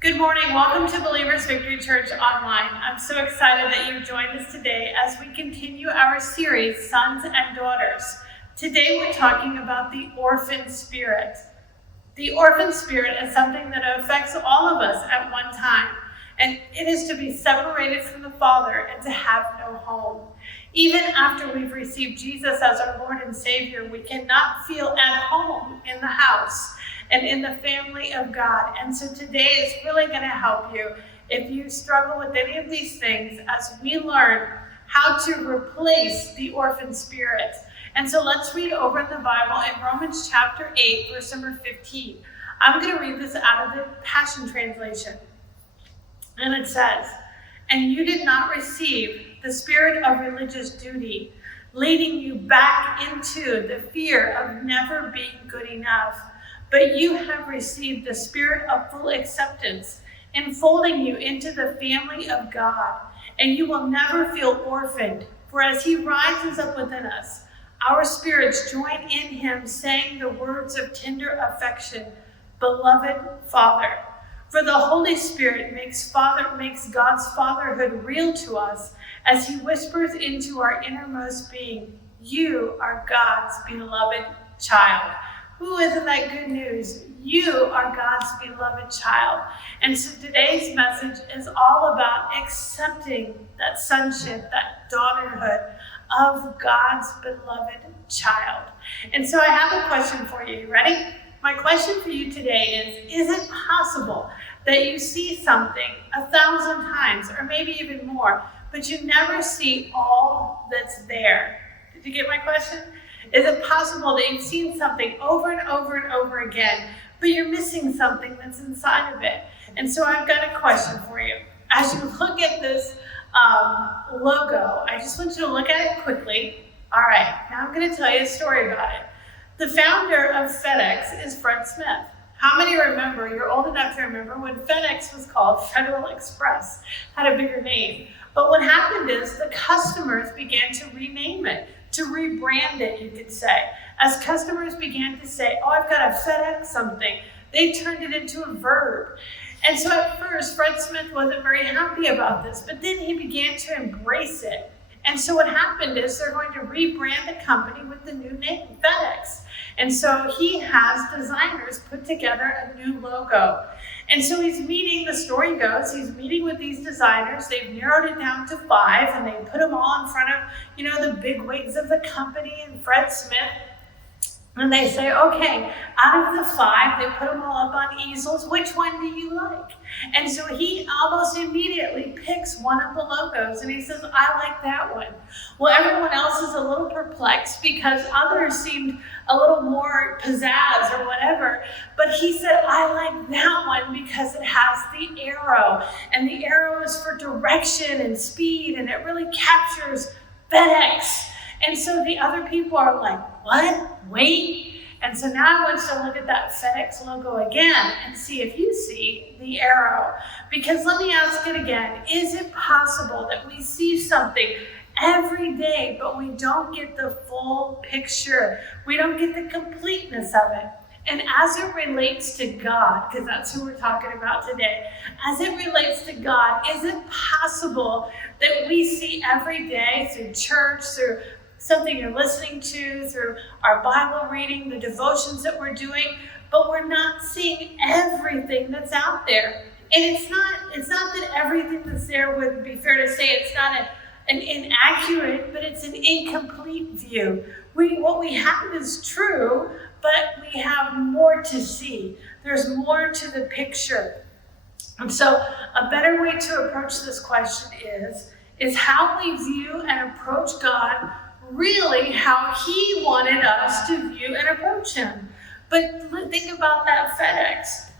Good morning. Welcome to Believers Victory Church Online. I'm so excited that you've joined us today as we continue our series, Sons and Daughters. Today we're talking about the orphan spirit. The orphan spirit is something that affects all of us at one time, and it is to be separated from the Father and to have no home. Even after we've received Jesus as our Lord and Savior, we cannot feel at home in the house and in the family of God. And so today is really going to help you if you struggle with any of these things as we learn how to replace the orphan spirit. And so let's read over in the Bible in Romans chapter 8, verse number 15. I'm going to read this out of the Passion Translation. And it says, "And you did not receive the spirit of religious duty, leading you back into the fear of never being good enough. But you have received the spirit of full acceptance, enfolding you into the family of God, and you will never feel orphaned. For as he rises up within us, our spirits join in him, saying the words of tender affection, 'Beloved Father.' For the Holy Spirit makes God's fatherhood real to us as he whispers into our innermost being, 'You are God's beloved child.'" Ooh, isn't that good news? You are God's beloved child. And so today's message is all about accepting that sonship, that daughterhood of God's beloved child. And so I have a question for you. You ready? My question for you today is it possible that you see something 1,000 times, or maybe even more, but you never see all that's there? Did you get my question? Is it possible that you've seen something over and over and over again, but you're missing something that's inside of it? And so I've got a question for you. As you look at this logo, I just want you to look at it quickly. All right, now I'm going to tell you a story about it. The founder of FedEx is Fred Smith. How many remember, you're old enough to remember, when FedEx was called Federal Express, had a bigger name. But what happened is the customers began to rename it, to rebrand it, you could say. As customers began to say, "Oh, I've got to FedEx something," they turned it into a verb. And so at first, Fred Smith wasn't very happy about this, but then he began to embrace it. And so what happened is they're going to rebrand the company with the new name, FedEx. And so he has designers put together a new logo. And so he's meeting, the story goes, he's meeting with these designers. They've narrowed it down to 5, and they put them all in front of, the big wigs of the company and Fred Smith. And they say, "Okay, out of the 5, they put them all up on easels. Which one do you like?" And so he almost immediately picks one of the logos and he says, "I like that one." Well, everyone else is a little perplexed because others seemed a little more pizzazz or whatever. But he said, "I like that one because it has the arrow. And the arrow is for direction and speed, and it really captures FedEx." And so the other people are like, "What? Wait." And so now I want you to look at that FedEx logo again and see if you see the arrow. Because let me ask it again. Is it possible that we see something every day, but we don't get the full picture? We don't get the completeness of it. And as it relates to God, because that's who we're talking about today, as it relates to God, is it possible that we see every day through church, through something you're listening to, through our Bible reading, the devotions that we're doing, but we're not seeing everything that's out there? And it's not that everything that's there, would be fair to say, it's not an inaccurate, but it's an incomplete view. What we have is true, but we have more to see. There's more to the picture. And so a better way to approach this question is how we view and approach God, really how he wanted us to view and approach him. But think about that FedEx.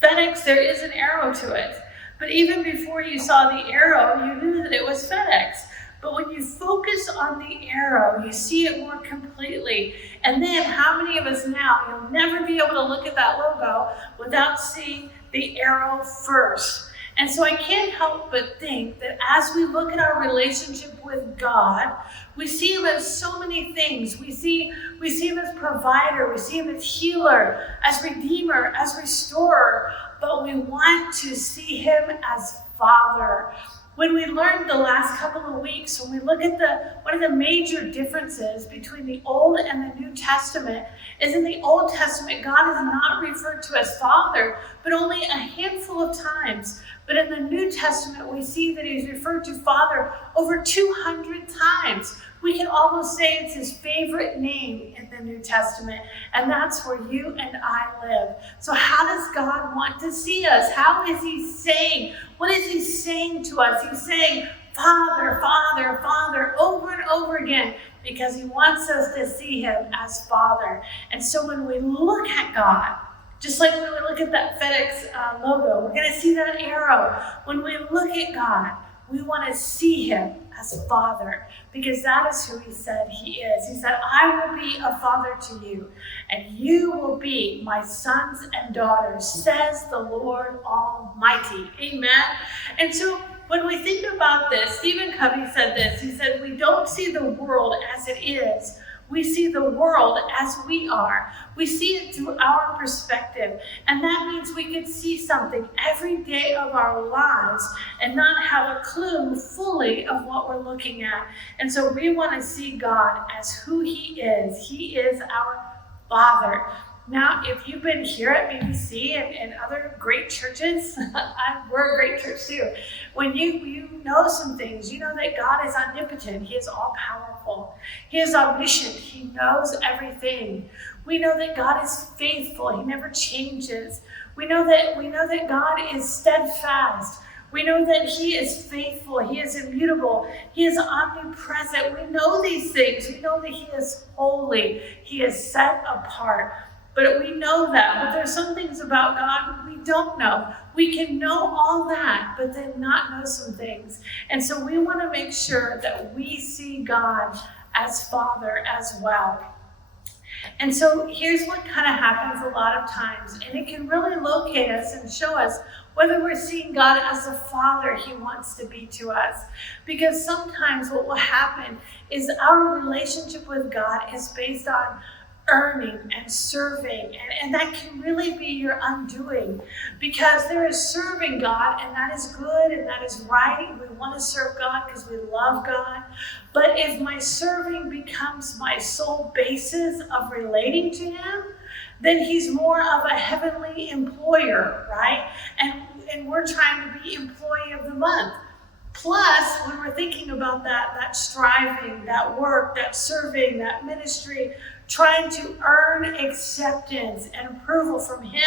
FedEx, there is an arrow to it. But even before you saw the arrow, you knew that it was FedEx. But when you focus on the arrow, you see it more completely. And then how many of us now, you'll never be able to look at that logo without seeing the arrow first. And so I can't help but think that as we look at our relationship with God, we see him as so many things. We see him as provider, we see him as healer, as redeemer, as restorer. but we want to see him as Father. When we learned the last couple of weeks, when we look at one of the major differences between the Old and the New Testament is in the Old Testament, God is not referred to as Father, but only a handful of times. But in the New Testament, we see that he's referred to Father over 200 times. We can almost say it's his favorite name in the New Testament, and that's where you and I live. So how does God want to see us? How is he saying? What is he saying to us? He's saying, Father, Father, Father, over and over again, because he wants us to see him as Father. And so when we look at God, just like when we look at that FedEx logo, we're going to see that arrow. When we look at God, we want to see him as Father, because that is who he said he is. He said, I will be a father to you, and you will be my sons and daughters, says the Lord Almighty. Amen. And so when we think about this, Stephen Covey said this. He said, we don't see the world as it is. We see the world as we are. We see it through our perspective. And that means we could see something every day of our lives and not have a clue fully of what we're looking at. And so we want to see God as who he is. He is our Father. Now, if you've been here at BBC and other great churches, we're a great church too. When you know some things, you know that God is omnipotent. He is all-powerful. He is omniscient. He knows everything. We know that God is faithful. He never changes. We know that God is steadfast. We know that he is faithful. He is immutable. He is omnipresent. We know these things. We know that he is holy. He is set apart. But we know that. But there's some things about God we don't know. We can know all that, but then not know some things. And so we want to make sure that we see God as Father as well. And so here's what kind of happens a lot of times, and it can really locate us and show us whether we're seeing God as the Father he wants to be to us. Because sometimes what will happen is our relationship with God is based on earning and serving, and that can really be your undoing, because there is serving God, and that is good and that is right. We want to serve God because we love God. But if my serving becomes my sole basis of relating to him, then he's more of a heavenly employer, right? And we're trying to be employee of the month. Plus, when we're thinking about that striving, that work, that serving, that ministry, trying to earn acceptance and approval from him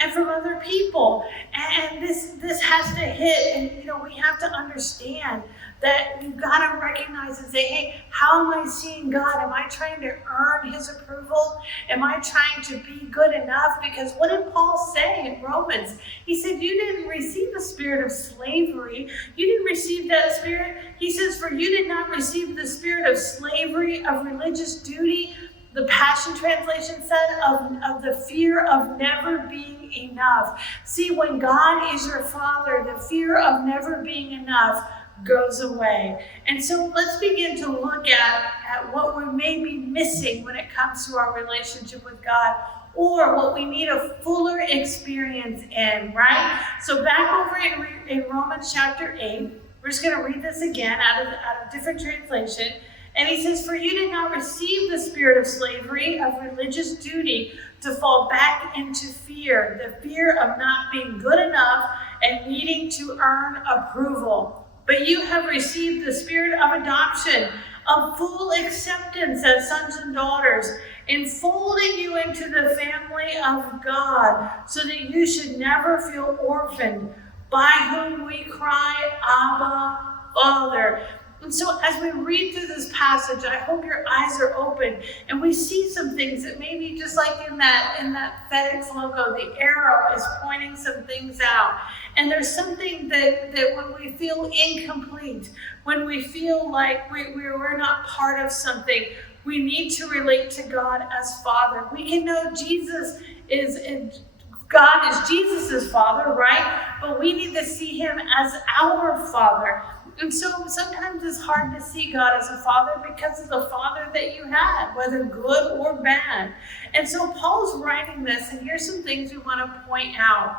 and from other people. And this has to hit, and we have to understand that you've got to recognize and say, hey, how am I seeing God? Am I trying to earn his approval? Am I trying to be good enough? Because what did Paul say in Romans? He said, you didn't receive the spirit of slavery. You didn't receive that spirit. He says, for you did not receive the spirit of slavery, of religious duty. The Passion Translation said of the fear of never being enough. See, when God is your Father, the fear of never being enough goes away. And so let's begin to look at what we may be missing when it comes to our relationship with God, or what we need a fuller experience in, right? So back over in Romans chapter 8, we're just going to read this again out of different translation. And he says, for you did not receive the spirit of slavery, of religious duty, to fall back into fear, the fear of not being good enough and needing to earn approval. But you have received the spirit of adoption, of full acceptance as sons and daughters, enfolding you into the family of God, so that you should never feel orphaned, by whom we cry, Abba, Father. And so as we read through this passage, I hope your eyes are open and we see some things that maybe just like in that FedEx logo, the arrow is pointing some things out. And there's something that when we feel incomplete, when we feel like we're not part of something, we need to relate to God as Father. We can know God is Jesus' Father, right? But we need to see him as our Father. And so sometimes it's hard to see God as a father because of the father that you had, whether good or bad. And so Paul's writing this, and here's some things we want to point out.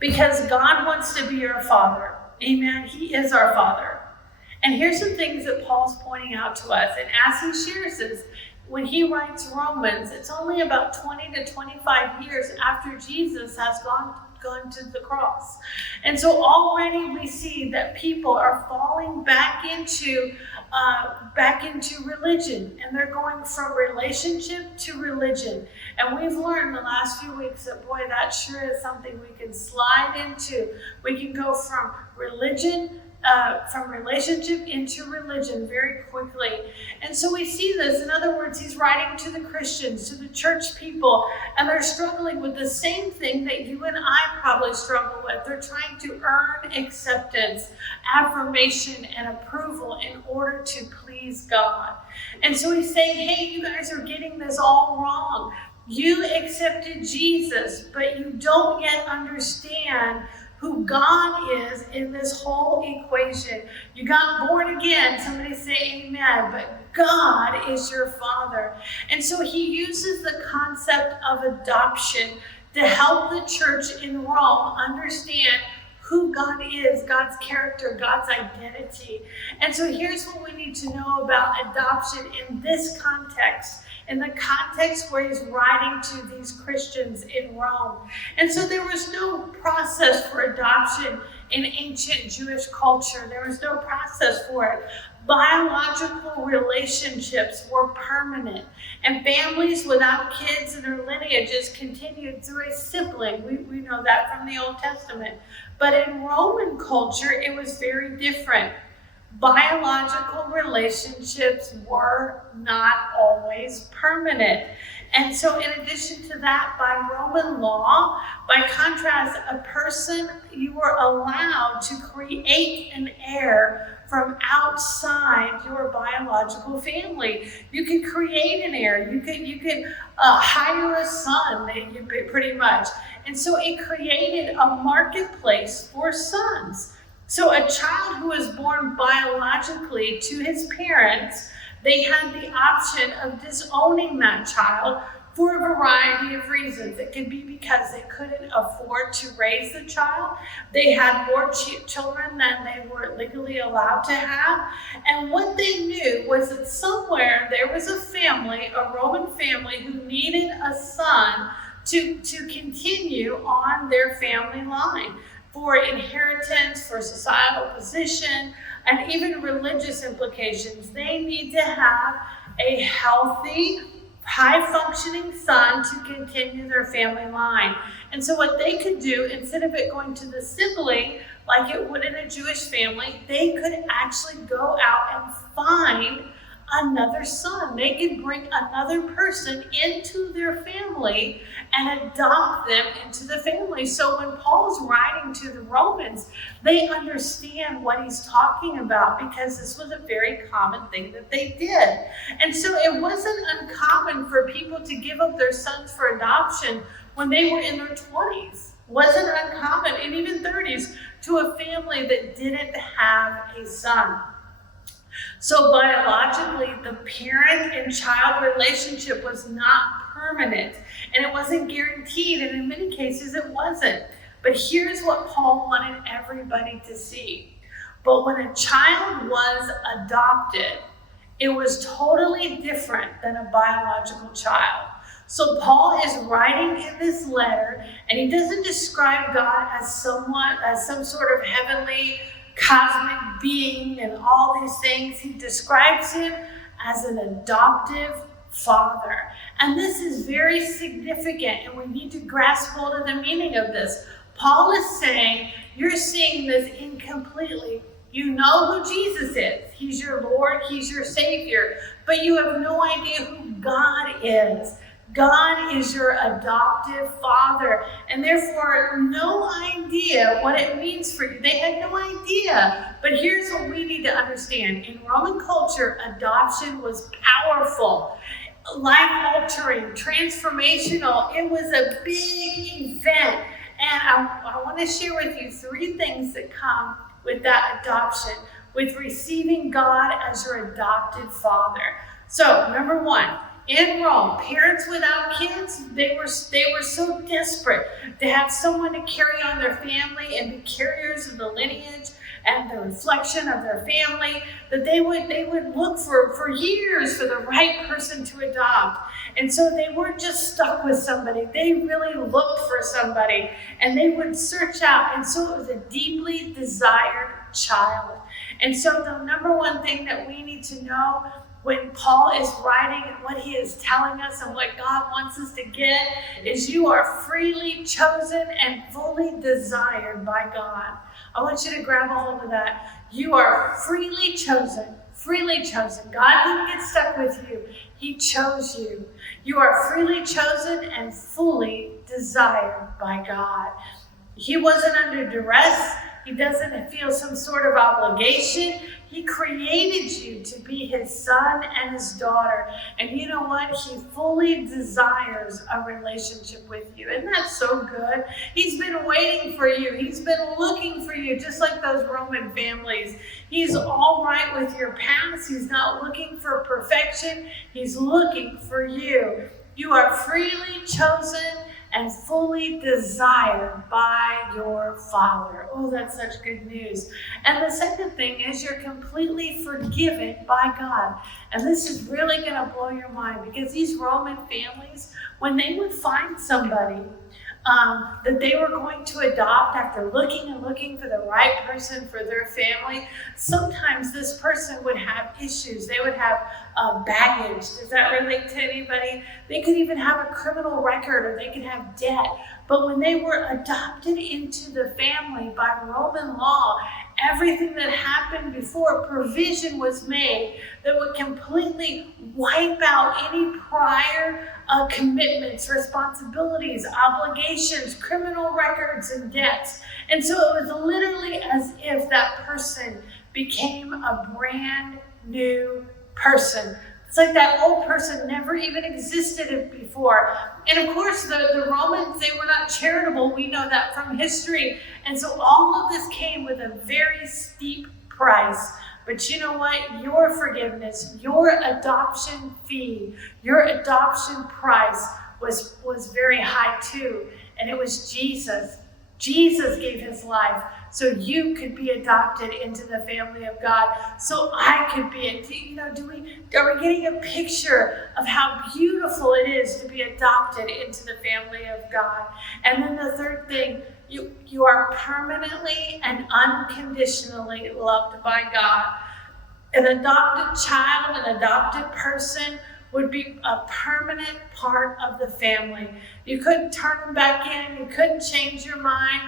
because God wants to be our Father. Amen. He is our Father. And here's some things that Paul's pointing out to us. And as he shares this, when he writes Romans, it's only about 20 to 25 years after Jesus has gone to the cross. And so already we see that people are falling back into religion, and they're going from relationship to religion. And we've learned the last few weeks that, boy, that sure is something we can slide into. We can go from relationship into religion very quickly. And so we see this. In other words, he's writing to the Christians, to the church people, and they're struggling with the same thing that you and I probably struggle with. They're trying to earn acceptance, affirmation, and approval in order to please God. And so he's saying, hey, you guys are getting this all wrong. You accepted Jesus, but you don't yet understand who God is in this whole equation. You got born again. Somebody say amen. But God is your Father. And so he uses the concept of adoption to help the church in Rome understand who God is, God's character, God's identity. And so here's what we need to know about adoption in this context, in the context where he's writing to these Christians in Rome. And so there was no process for adoption in ancient Jewish culture. There was no process for it. Biological relationships were permanent, and families without kids in their lineages continued through a sibling. We know that from the Old Testament. But in Roman culture, it was very different. Biological relationships were not always permanent. And so in addition to that, by Roman law, by contrast, a person, you were allowed to create an heir from outside your biological family. You could create an heir. You could hire a son, pretty much. And so it created a marketplace for sons. So a child who was born biologically to his parents, they had the option of disowning that child for a variety of reasons. It could be because they couldn't afford to raise the child. They had more children than they were legally allowed to have. And what they knew was that somewhere there was a family, a Roman family, who needed a son to continue on their family line for inheritance, for societal position, and even religious implications. They need to have a healthy, high-functioning son to continue their family line. And so what they could do, instead of it going to the sibling like it would in a Jewish family, they could actually go out and find another son. They could bring another person into their family and adopt them into the family. So when Paul's writing to the Romans, they understand what he's talking about, because this was a very common thing that they did. And so it wasn't uncommon for people to give up their sons for adoption when they were in their 20s. Wasn't uncommon, and even 30s, to a family that didn't have a son. So biologically, the parent and child relationship was not permanent, and it wasn't guaranteed, and in many cases it wasn't. But here's what Paul wanted everybody to see. But when a child was adopted, it was totally different than a biological child. So Paul is writing in this letter, and he doesn't describe God as some sort of heavenly cosmic being and all these things. He describes him as an adoptive father. And this is very significant, and we need to grasp hold of the meaning of this. Paul is saying, you're seeing this incompletely. You know who Jesus is. He's your Lord, he's your Savior, but you have no idea who God is. God is your adoptive father, and therefore no idea what it means for you. They had no idea. But here's what we need to understand. In Roman culture, adoption was powerful, life-altering, transformational. It was a big event. And I want to share with you 3 things that come with that adoption, with receiving God as your adopted father. So, number 1, in Rome, parents without kids, they were so desperate to have someone to carry on their family and be carriers of the lineage and the reflection of their family, that they would look for years for the right person to adopt. And so they weren't just stuck with somebody, they really looked for somebody, and they would search out. And so it was a deeply desired child. And so the number one thing that we need to know when Paul is writing and what he is telling us and what God wants us to get is you are freely chosen and fully desired by God. I want you to grab a hold of that. You are freely chosen, freely chosen. God didn't get stuck with you. He chose you. You are freely chosen and fully desired by God. He wasn't under duress. He doesn't feel some sort of obligation. He created you to be his son and his daughter. And you know what? He fully desires a relationship with you. Isn't that so good? He's been waiting for you. He's been looking for you, just like those Roman families. He's all right with your past. He's not looking for perfection. He's looking for you. You are freely chosen and fully desired by your Father. Oh, that's such good news. And the second thing is you're completely forgiven by God. And this is really going to blow your mind, because these Roman families, when they would find somebody that they were going to adopt after looking and looking for the right person for their family, sometimes this person would have issues. They would have baggage. Does that relate to anybody? They could even have a criminal record, or they could have debt. But when they were adopted into the family by Roman law, everything that happened before, provision was made that would completely wipe out any prior commitments, responsibilities, obligations, criminal records, and debts. And so it was literally as if that person became a brand new person. It's like that old person never even existed before. And of course, the Romans, they were not charitable. We know that from history. And so all of this came with a very steep price. But you know what? Your forgiveness, your adoption fee, your adoption price was very high too. And it was Jesus. Jesus gave his life so you could be adopted into the family of God. So I could be, are we getting a picture of how beautiful it is to be adopted into the family of God? And then the third thing, you are permanently and unconditionally loved by God. An adopted child, an adopted person would be a permanent part of the family. You couldn't turn them back in. You couldn't change your mind.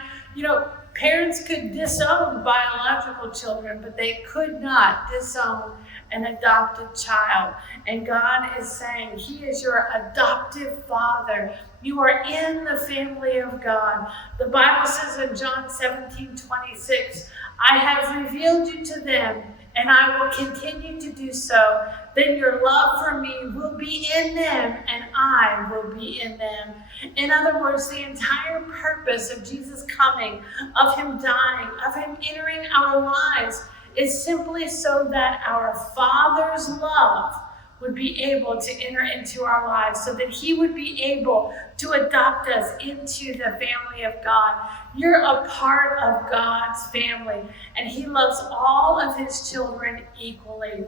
Parents could disown biological children, but they could not disown an adopted child. And God is saying he is your adoptive father. You are in the family of God. The Bible says in John 17:26, I have revealed you to them, and I will continue to do so. Then your love for me will be in them, and I will be in them. In other words, the entire purpose of Jesus coming, of him dying, of him entering our lives, is simply so that our Father's love would be able to enter into our lives, so that he would be able to adopt us into the family of God. You're a part of God's family, and he loves all of his children equally.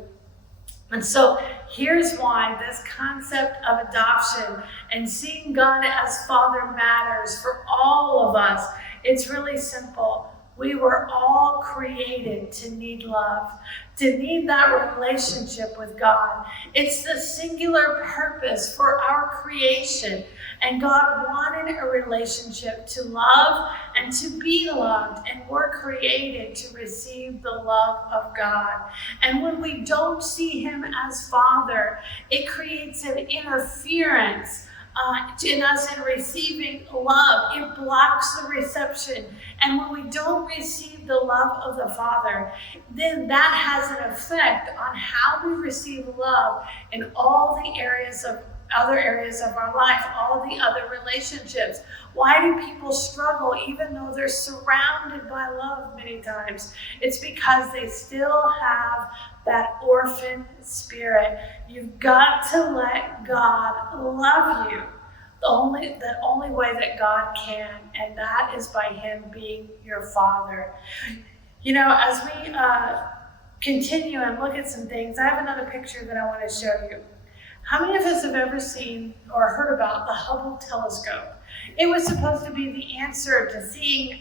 And so here's why this concept of adoption and seeing God as Father matters for all of us. It's really simple. We were all created to need love, to need that relationship with God. It's the singular purpose for our creation. And God wanted a relationship to love and to be loved. And we're created to receive the love of God. And when we don't see him as Father, it creates an interference in us in receiving love. It blocks the reception. And when we don't receive the love of the Father, then that has an effect on how we receive love in all the other areas of our life, all the other relationships. Why do people struggle even though they're surrounded by love many times? It's because they still have that orphan spirit. You've got to let God love you the only way that God can, and that is by Him being your Father. You know, as we continue and look at some things, I have another picture that I want to show you. How many of us have ever seen or heard about the Hubble telescope? It was supposed to be the answer to seeing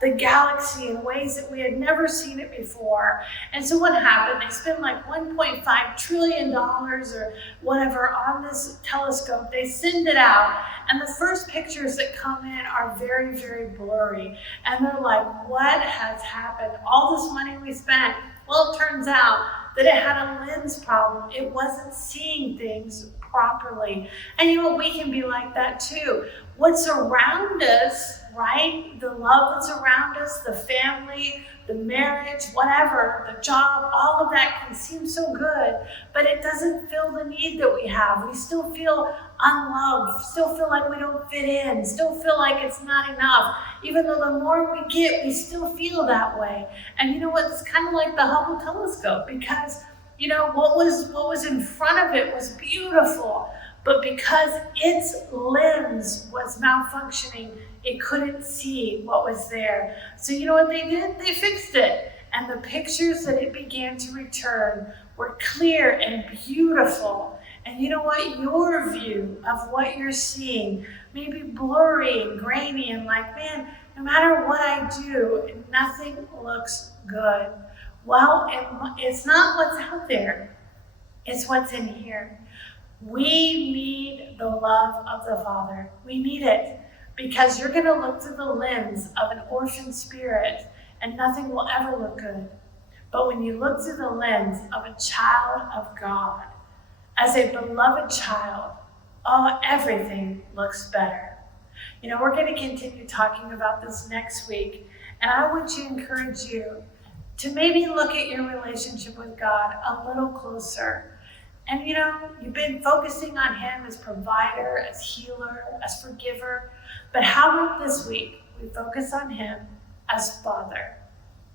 the galaxy in ways that we had never seen it before. And so what happened? They spent like $1.5 trillion or whatever on this telescope. They send it out, and the first pictures that come in are very, very blurry. And they're like, what has happened? All this money we spent. Well, it turns out that it had a lens problem. It wasn't seeing things properly. And you know, we can be like that too. What's around us, right? The love that's around us, the family, the marriage, whatever, the job, all of that can seem so good, but it doesn't fill the need that we have. We still feel unloved, still feel like we don't fit in, still feel like it's not enough. Even though the more we get, we still feel that way. And you know what? It's kind of like the Hubble telescope, because you know what was in front of it was beautiful, but because its lens was malfunctioning, it couldn't see what was there. So you know what they did? They fixed it. And the pictures that it began to return were clear and beautiful. And you know what? Your view of what you're seeing may be blurry and grainy and like, man, no matter what I do, nothing looks good. Well, it's not what's out there. It's what's in here. We need the love of the Father. We need it, because you're going to look through the lens of an orphan spirit and nothing will ever look good. But when you look through the lens of a child of God, as a beloved child, oh, everything looks better. You know, we're going to continue talking about this next week, and I want to encourage you to maybe look at your relationship with God a little closer. And you know, you've been focusing on Him as provider, as healer, as forgiver. But how about this week, we focus on Him as Father?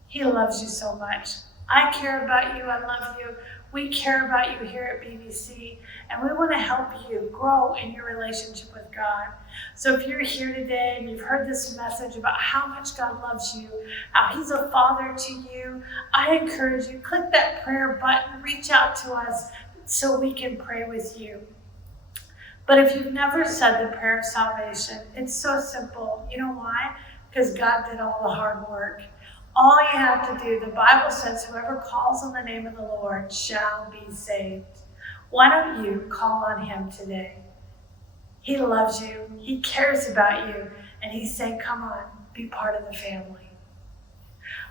He loves you so much. I care about you. I love you. We care about you here at BBC. And we want to help you grow in your relationship with God. So if you're here today and you've heard this message about how much God loves you, how He's a Father to you, I encourage you, click that prayer button, reach out to us, so we can pray with you. But if you've never said the prayer of salvation, it's so simple. You know why? Because God did all the hard work. All you have to do, the Bible says, whoever calls on the name of the Lord shall be saved. Why don't you call on Him today? He loves you. He cares about you. And He's saying, come on, be part of the family.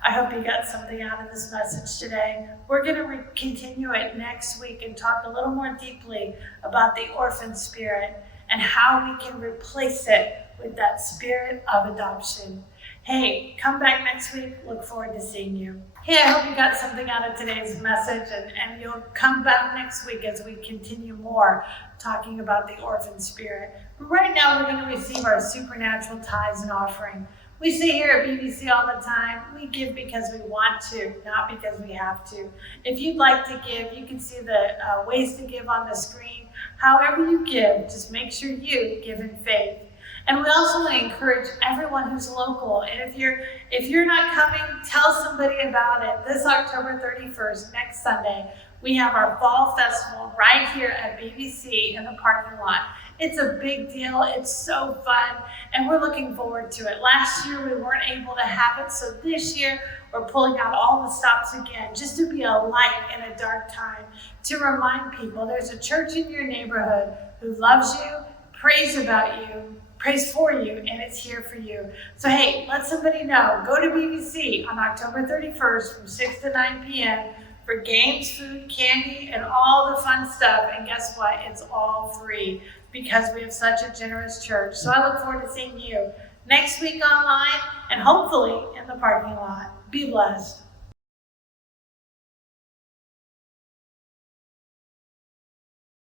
I hope you got something out of this message today. We're going to continue it next week and talk a little more deeply about the orphan spirit and how we can replace it with that spirit of adoption. Hey, come back next week. Look forward to seeing you. Hey, I hope you got something out of today's message, and you'll come back next week as we continue more talking about the orphan spirit. But right now, we're going to receive our supernatural tithes and offering. We say here at BBC all the time, we give because we want to, not because we have to. If you'd like to give, you can see the ways to give on the screen. However you give, just make sure you give in faith. And we also want to encourage everyone who's local. And if you're not coming, tell somebody about it. This October 31st, next Sunday, we have our fall festival right here at BBC in the parking lot. It's a big deal. It's so fun, and we're looking forward to it. Last year, we weren't able to have it, so this year, we're pulling out all the stops again, just to be a light in a dark time, to remind people there's a church in your neighborhood who loves you, prays about you, prays for you, and it's here for you. So hey, let somebody know. Go to BBC on October 31st from 6 to 9 p.m. for games, food, candy, and all the fun stuff. And guess what? It's all free, because we have such a generous church. So I look forward to seeing you next week online and hopefully in the parking lot. Be blessed.